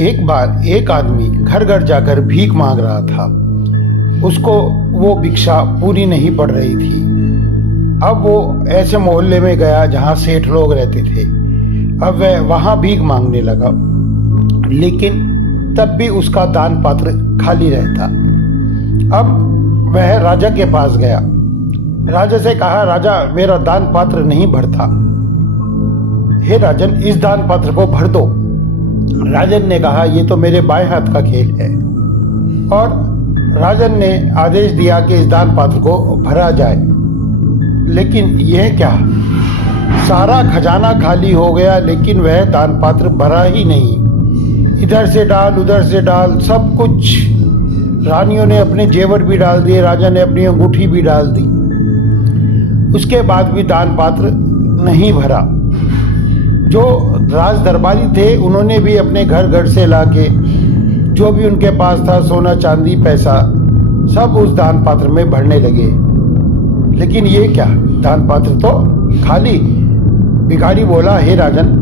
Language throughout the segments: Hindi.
एक बार एक आदमी घर घर जाकर भीख मांग रहा था। उसको वो भिक्षा पूरी नहीं पड़ रही थी। अब वो ऐसे मोहल्ले में गया जहाँ सेठ लोग रहते थे। अब वह वहाँ भीख मांगने लगा, लेकिन तब भी उसका दान पात्र खाली रहता। अब वह राजा के पास गया। राजा से कहा, राजा मेरा दान पात्र नहीं भरता, हे राजन इस दान पात्र को भर दो। राजन ने कहा, ये तो मेरे बाएं हाथ का खेल है। और राजन ने आदेश दिया कि इस दान पात्र को भरा जाए। लेकिन यह क्या, सारा खजाना खाली हो गया, लेकिन वह दान पात्र भरा ही नहीं। इधर से डाल उधर से डाल, सब कुछ। रानियों ने अपने जेवर भी डाल दिए, राजा ने अपनी अंगूठी भी डाल दी, उसके बाद भी दान पात्र नहीं भरा। जो राज दरबारी थे उन्होंने भी अपने घर घर से लाके जो भी उनके पास था, सोना चांदी पैसा, सब उस दान पात्र में भरने लगे। लेकिन ये क्या, दान पात्र तो खाली। भिखारी बोला, हे राजन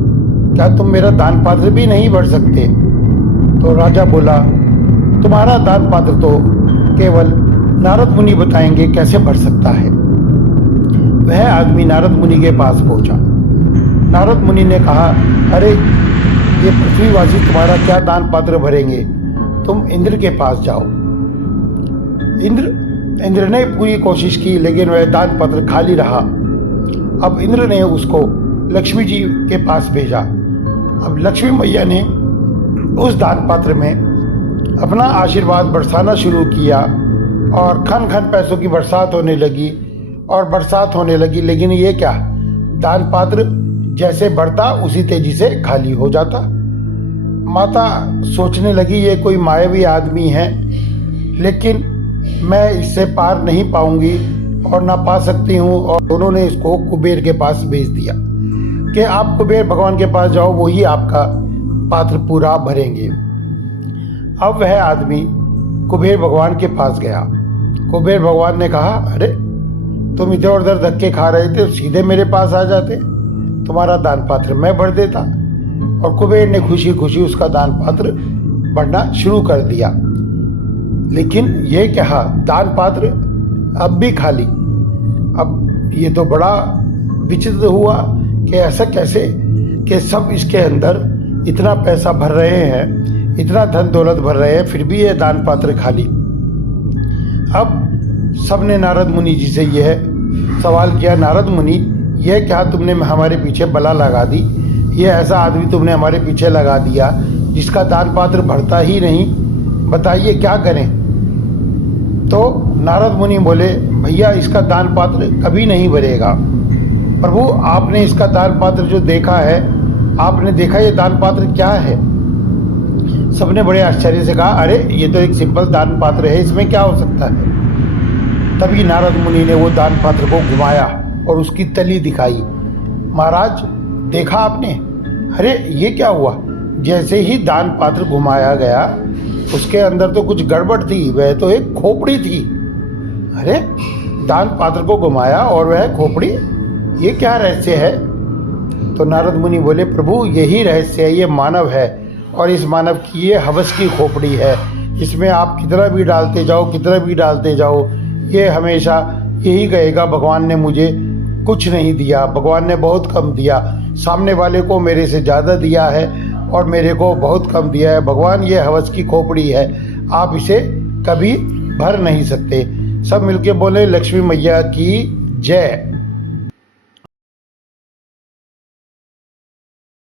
क्या तुम मेरा दान पात्र भी नहीं भर सकते? तो राजा बोला, तुम्हारा दान पात्र तो केवल नारद मुनि बताएंगे कैसे भर सकता है। वह आदमी नारद मुनि के पास पहुंचा। नारद मुनि ने कहा, अरे ये पृथ्वीवासी तुम्हारा क्या दान पात्र भरेंगे, तुम इंद्र के पास जाओ। इंद्र ने पूरी कोशिश की, लेकिन वह दान पात्र खाली रहा। अब इंद्र ने उसको लक्ष्मी जी के पास भेजा। अब लक्ष्मी मैया ने उस दान पात्र में अपना आशीर्वाद बरसाना शुरू किया और खन खन पैसों की बरसात होने लगी और बरसात होने लगी। लेकिन ये क्या, दान पात्र जैसे बढ़ता उसी तेजी से खाली हो जाता। माता सोचने लगी, ये कोई मायावी आदमी है, लेकिन मैं इससे पार नहीं पाऊंगी और ना पा सकती हूँ। और उन्होंने इसको कुबेर के पास भेज दिया कि आप कुबेर भगवान के पास जाओ, वही आपका पात्र पूरा भरेंगे। अब वह आदमी कुबेर भगवान के पास गया। कुबेर भगवान ने कहा, अरे तुम इधर उधर धक्के खा रहे थे, सीधे मेरे पास आ जाते, तुम्हारा दान पात्र मैं भर देता। और कुबेर ने खुशी खुशी उसका दान पात्र भरना शुरू कर दिया। लेकिन ये क्या, दान पात्र अब भी खाली। अब ये तो बड़ा विचित्र हुआ कि ऐसा कैसे कि सब इसके अंदर इतना पैसा भर रहे हैं, इतना धन दौलत भर रहे हैं, फिर भी ये दान पात्र खाली। अब सबने नारद मुनि जी से यह सवाल किया, नारद मुनि ये क्या तुमने हमारे पीछे बला लगा दी, ये ऐसा आदमी तुमने हमारे पीछे लगा दिया जिसका दान पात्र भरता ही नहीं, बताइए क्या करें? तो नारद मुनि बोले, भैया इसका दान पात्र कभी नहीं भरेगा। प्रभु आपने इसका दान पात्र जो देखा है, आपने देखा ये दान पात्र क्या है? सबने बड़े आश्चर्य से कहा, अरे ये तो एक सिंपल दान पात्र है, इसमें क्या हो सकता है? तभी नारद मुनि ने वो दान पात्र को घुमाया और उसकी तली दिखाई। महाराज देखा आपने? अरे ये क्या हुआ? जैसे ही दान पात्र घुमाया गया, उसके अंदर तो कुछ गड़बड़ थी, वह तो एक खोपड़ी थी। अरे दान पात्र को घुमाया और वह खोपड़ी, ये क्या रहस्य है? तो नारद मुनि बोले, प्रभु यही रहस्य है, ये मानव है और इस मानव की ये हवस की खोपड़ी है। इसमें आप कितना भी डालते जाओ, कितना भी डालते जाओ, ये हमेशा यही कहेगा, भगवान ने मुझे कुछ नहीं दिया, भगवान ने बहुत कम दिया, सामने वाले को मेरे से ज़्यादा दिया है और मेरे को बहुत कम दिया है। भगवान ये हवस की खोपड़ी है, आप इसे कभी भर नहीं सकते। सब मिलके बोले, लक्ष्मी मैया की जय।